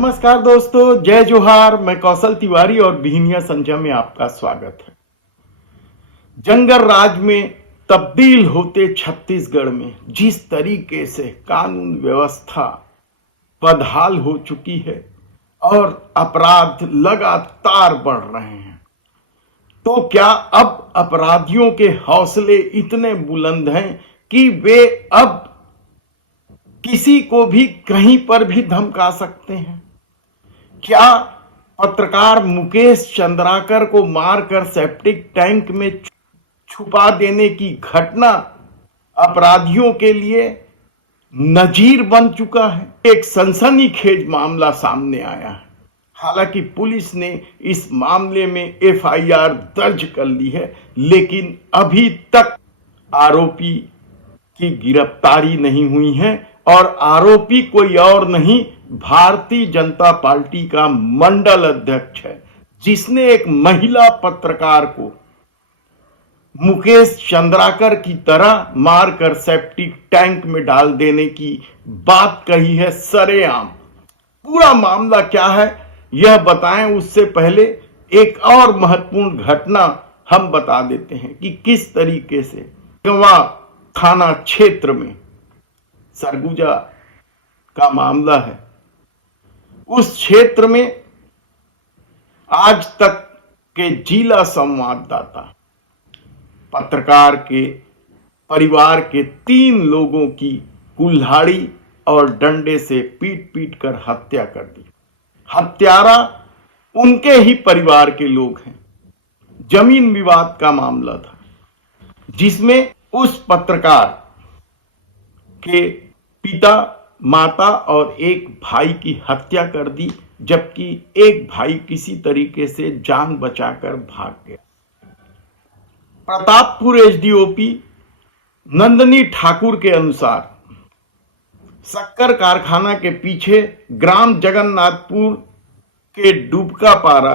नमस्कार दोस्तों, जय जोहार। मैं कौशल तिवारी और बिहनिया संजय में आपका स्वागत है। जंगल राज में तब्दील होते छत्तीसगढ़ में जिस तरीके से कानून व्यवस्था बदहाल हो चुकी है और अपराध लगातार बढ़ रहे हैं, तो क्या अब अपराधियों के हौसले इतने बुलंद हैं कि वे अब किसी को भी कहीं पर भी धमका सकते हैं? क्या पत्रकार मुकेश चंद्राकर को मारकर सेप्टिक टैंक में छुपा देने की घटना अपराधियों के लिए नजीर बन चुका है? एक सनसनीखेज मामला सामने आया है। हालांकि पुलिस ने इस मामले में एफआईआर दर्ज कर ली है, लेकिन अभी तक आरोपी की गिरफ्तारी नहीं हुई है और आरोपी कोई और नहीं, भारतीय जनता पार्टी का मंडल अध्यक्ष है, जिसने एक महिला पत्रकार को मुकेश चंद्राकर की तरह मारकर सेप्टिक टैंक में डाल देने की बात कही है सरेआम। पूरा मामला क्या है यह बताएं, उससे पहले एक और महत्वपूर्ण घटना हम बता देते हैं कि किस तरीके से गंवा थाना क्षेत्र में सरगुजा का मामला है। उस क्षेत्र में आज तक के जिला संवाददाता पत्रकार के परिवार के 3 लोगों की कुल्हाड़ी और डंडे से पीट पीट कर हत्या कर दी। हत्यारा उनके ही परिवार के लोग हैं। जमीन विवाद का मामला था जिसमें उस पत्रकार के पिता, माता और एक भाई की हत्या कर दी, जबकि एक भाई किसी तरीके से जान बचाकर भाग गया। प्रतापपुर एसडीओपी नंदनी ठाकुर के अनुसार शक्कर कारखाना के पीछे ग्राम जगन्नाथपुर के डुबका पारा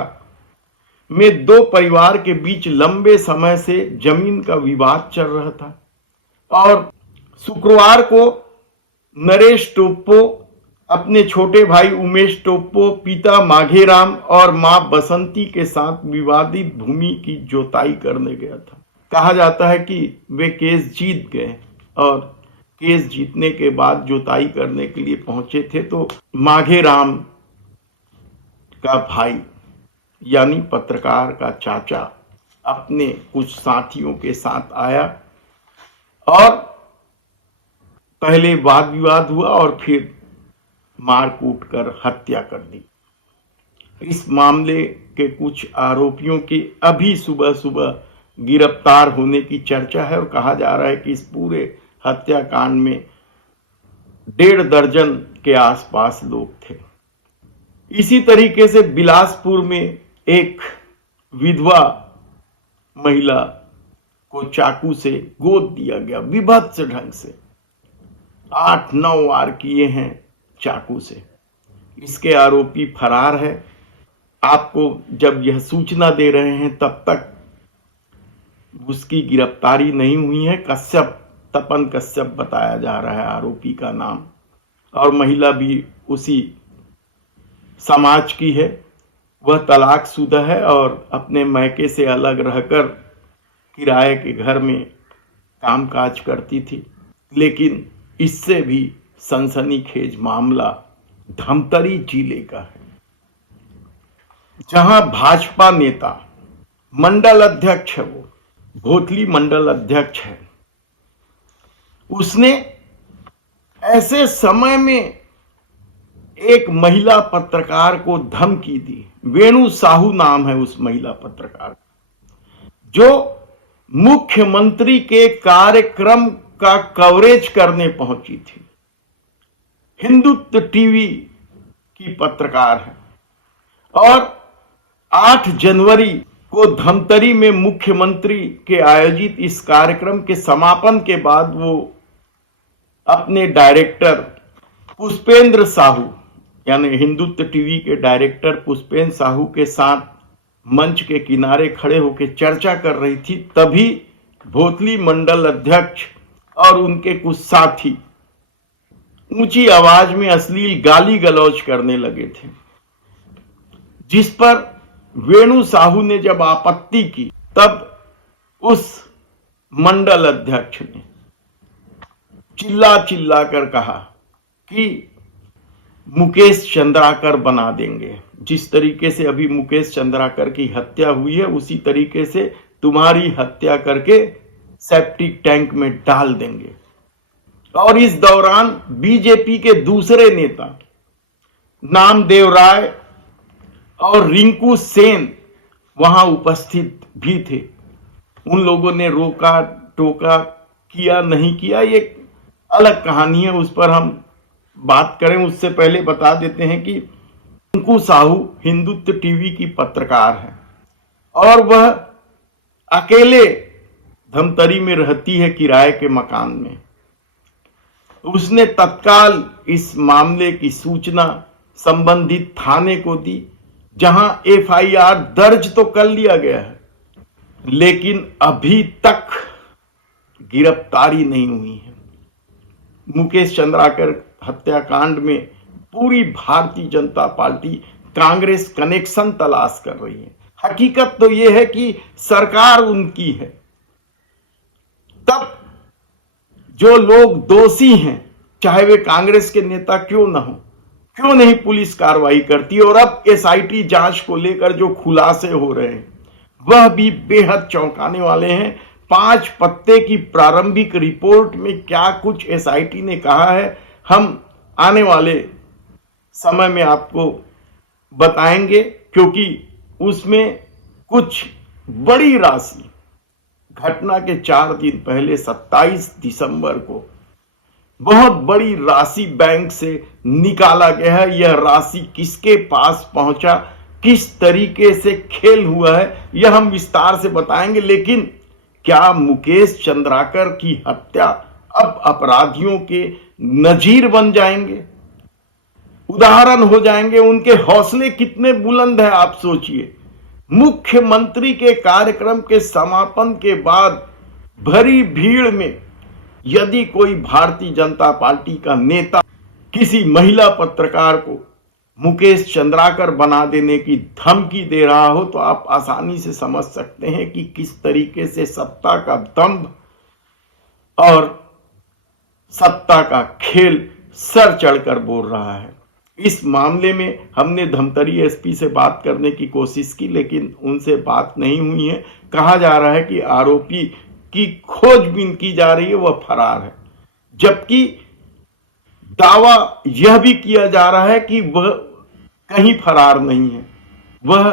में 2 परिवार के बीच लंबे समय से जमीन का विवाद चल रहा था और शुक्रवार को नरेश टोप्पो अपने छोटे भाई उमेश टोप्पो, पिता माघेराम और मां बसंती के साथ विवादित भूमि की जोताई करने गया था। कहा जाता है कि वे केस जीत गए और केस जीतने के बाद जोताई करने के लिए पहुंचे थे तो माघेराम का भाई यानी पत्रकार का चाचा अपने कुछ साथियों के साथ आया और पहले वाद विवाद हुआ और फिर मार कूट कर हत्या कर दी। इस मामले के कुछ आरोपियों की अभी सुबह सुबह गिरफ्तार होने की चर्चा है और कहा जा रहा है कि इस पूरे हत्याकांड में 1.5 दर्जन के आसपास लोग थे। इसी तरीके से बिलासपुर में एक विधवा महिला को चाकू से गोद दिया गया विभत्स ढंग से। 8-9 वार किए हैं चाकू से। इसके आरोपी फरार है। आपको जब यह सूचना दे रहे हैं तब तक उसकी गिरफ्तारी नहीं हुई है। तपन कश्यप बताया जा रहा है आरोपी का नाम, और महिला भी उसी समाज की है। वह तलाकशुदा है और अपने मैके से अलग रहकर किराए के घर में कामकाज करती थी। लेकिन इससे भी सनसनीखेज मामला धमतरी जिले का है, जहां भाजपा नेता मंडल अध्यक्ष है, वो भोथली मंडल अध्यक्ष है, उसने ऐसे समय में एक महिला पत्रकार को धमकी दी। वेणु साहू नाम है उस महिला पत्रकार, जो मुख्यमंत्री के कार्यक्रम का कवरेज करने पहुंची थी। हिंदुत्व टीवी की पत्रकार है और 8 जनवरी को धमतरी में मुख्यमंत्री के आयोजित इस कार्यक्रम के समापन के बाद वो अपने डायरेक्टर पुष्पेंद्र साहू यानी हिंदुत्व टीवी के डायरेक्टर पुष्पेंद्र साहू के साथ मंच के किनारे खड़े होकर चर्चा कर रही थी। तभी भोथली मंडल अध्यक्ष और उनके कुछ साथी ऊंची आवाज में अश्लील गाली गलौज करने लगे थे, जिस पर वेणु साहू ने जब आपत्ति की तब उस मंडल अध्यक्ष ने चिल्ला चिल्ला कर कहा कि मुकेश चंद्राकर बना देंगे। जिस तरीके से अभी मुकेश चंद्राकर की हत्या हुई है उसी तरीके से तुम्हारी हत्या करके सेप्टिक टैंक में डाल देंगे। और इस दौरान बीजेपी के दूसरे नेता नामदेव राय और रिंकू सेन वहां उपस्थित भी थे। उन लोगों ने रोका टोका, किया नहीं किया ये अलग कहानी है, उस पर हम बात करें उससे पहले बता देते हैं कि रिंकू साहू हिंदुत्व टीवी की पत्रकार है और वह अकेले धमतरी में रहती है किराए के मकान में। उसने तत्काल इस मामले की सूचना संबंधित थाने को दी, जहां एफआईआर दर्ज तो कर लिया गया है लेकिन अभी तक गिरफ्तारी नहीं हुई है। मुकेश चंद्राकर हत्याकांड में पूरी भारतीय जनता पार्टी कांग्रेस कनेक्शन तलाश कर रही है। हकीकत तो यह है कि सरकार उनकी है, तब जो लोग दोषी हैं चाहे वे कांग्रेस के नेता क्यों ना हो, क्यों नहीं पुलिस कार्रवाई करती। और अब एसआईटी जांच को लेकर जो खुलासे हो रहे हैं वह भी बेहद चौंकाने वाले हैं। 5 पत्ते की प्रारंभिक रिपोर्ट में क्या कुछ एसआईटी ने कहा है हम आने वाले समय में आपको बताएंगे, क्योंकि उसमें कुछ बड़ी राशि घटना के 4 दिन पहले 27 दिसंबर को बहुत बड़ी राशि बैंक से निकाला गया है। यह राशि किसके पास पहुंचा, किस तरीके से खेल हुआ है, यह हम विस्तार से बताएंगे। लेकिन क्या मुकेश चंद्राकर की हत्या अब अपराधियों के नजीर बन जाएंगे, उदाहरण हो जाएंगे? उनके हौसले कितने बुलंद हैं आप सोचिए। मुख्यमंत्री के कार्यक्रम के समापन के बाद भरी भीड़ में यदि कोई भारतीय जनता पार्टी का नेता किसी महिला पत्रकार को मुकेश चंद्राकर बना देने की धमकी दे रहा हो तो आप आसानी से समझ सकते हैं कि किस तरीके से सत्ता का दंभ और सत्ता का खेल सर चढ़कर बोल रहा है। इस मामले में हमने धमतरी एसपी से बात करने की कोशिश की लेकिन उनसे बात नहीं हुई है। कहा जा रहा है कि आरोपी की खोजबीन की जा रही है, वह फरार है, जबकि दावा यह भी किया जा रहा है कि वह कहीं फरार नहीं है, वह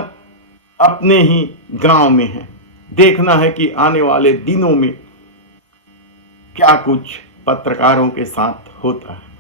अपने ही गांव में है। देखना है कि आने वाले दिनों में क्या कुछ पत्रकारों के साथ होता है।